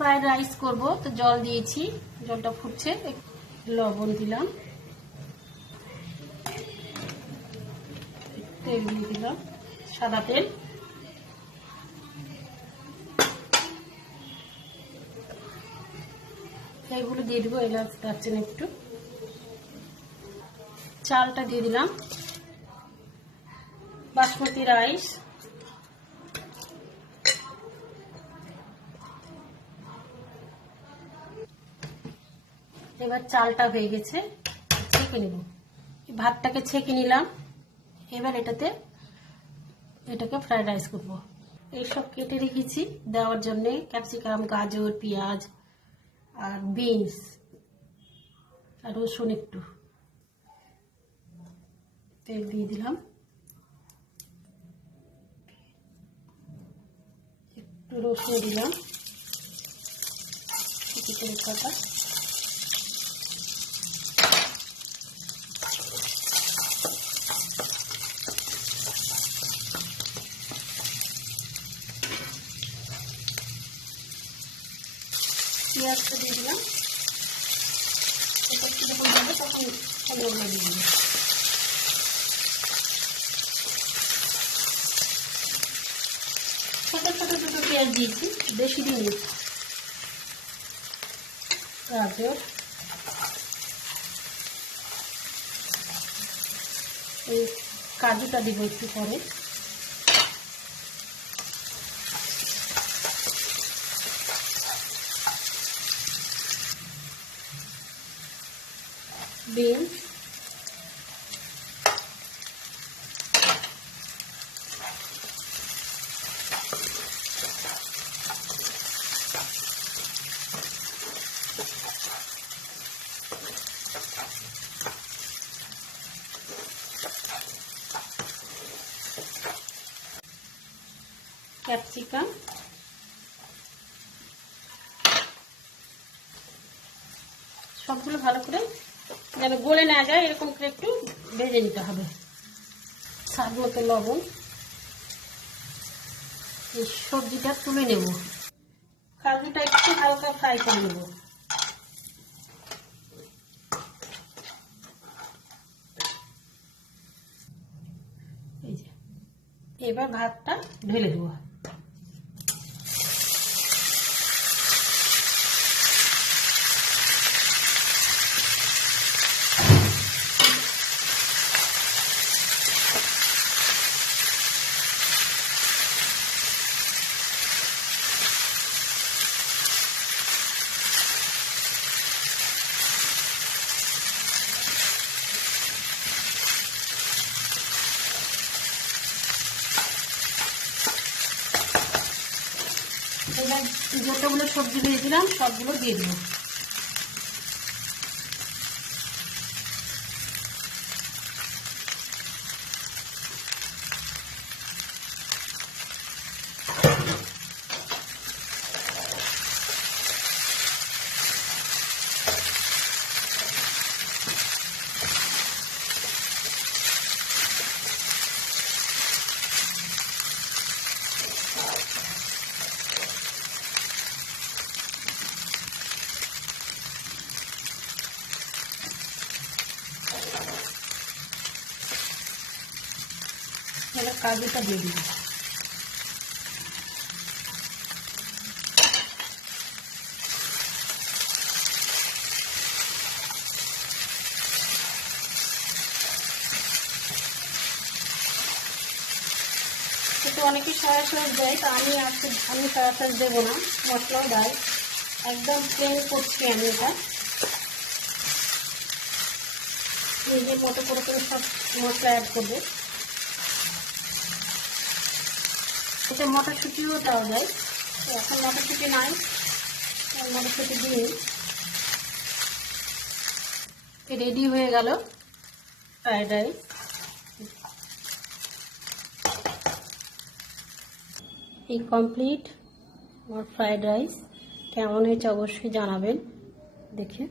Fried rice করব, তো জল দিয়েছি, জলটা ফুটছে, লবণ দিলাম, তেল দিয়ে দিলাম, সাদা তেল, এগুলো দিয়ে দিব, এলাচ দারচিনি একটু, চালটা দিয়ে দিলাম, বাসমতি রাইস, এবার চালটা হয়ে গেছে, ছেঁকে নেব, ভাতটাকে ছেঁকে নিলাম, এবার এটাকে ফ্রাইড রাইস করব। এইসব কেটে রেখেছি দেওয়ার জন্য, ক্যাপসিকাম, গাজর, পেঁয়াজ আর বিনস আর রসুন, একটু তেল দিয়ে দিলাম, একটু রসুন দিলাম, কাটা, পেঁয়াজটা দিয়ে দিলাম, যখন হবে তখন সবগুলো দিয়ে দিলাম। ছোট ছোট দুটো পেঁয়াজ দিয়েছি, বেশি দিইনি। গাজর, এই কাজুটা দিব একটু পরে, বিনস, ক্যাপসিকাম, সবগুলো ভালো করে যেন গলে না যায় এরকম করে একটু ভেজে নিতে হবে। স্বাদ মতো লবণ, এই সবজিটা তুলে নেব, কাজুটা একটু হালকা ফ্রাই করে নেব। এই যে এবার ভাতটা ঢেলে দেবো, এবার যতগুলো সবজি দিয়েছিলাম সবগুলো দিয়ে দেবো। এবার কাজুটা দিয়ে দিব, কিন্তু অনেকে সয়া সস দেয়, তো আমি সয়া সস দেবো না, মশলাও দেয়, একদম প্লেন করছি আমি। এটা নিজের মতো করে সব মশলা অ্যাড করবো। এটা মটরশুঁটিও দেওয়া যায়, তো এখন মটরশুঁটি নাই, মটরশুঁটি দিয়ে রেডি হয়ে গেল ফ্রাইড রাইস। এই কমপ্লিট আমার ফ্রাইড রাইস। কেমন হয়েছে অবশ্যই জানাবেন দেখে।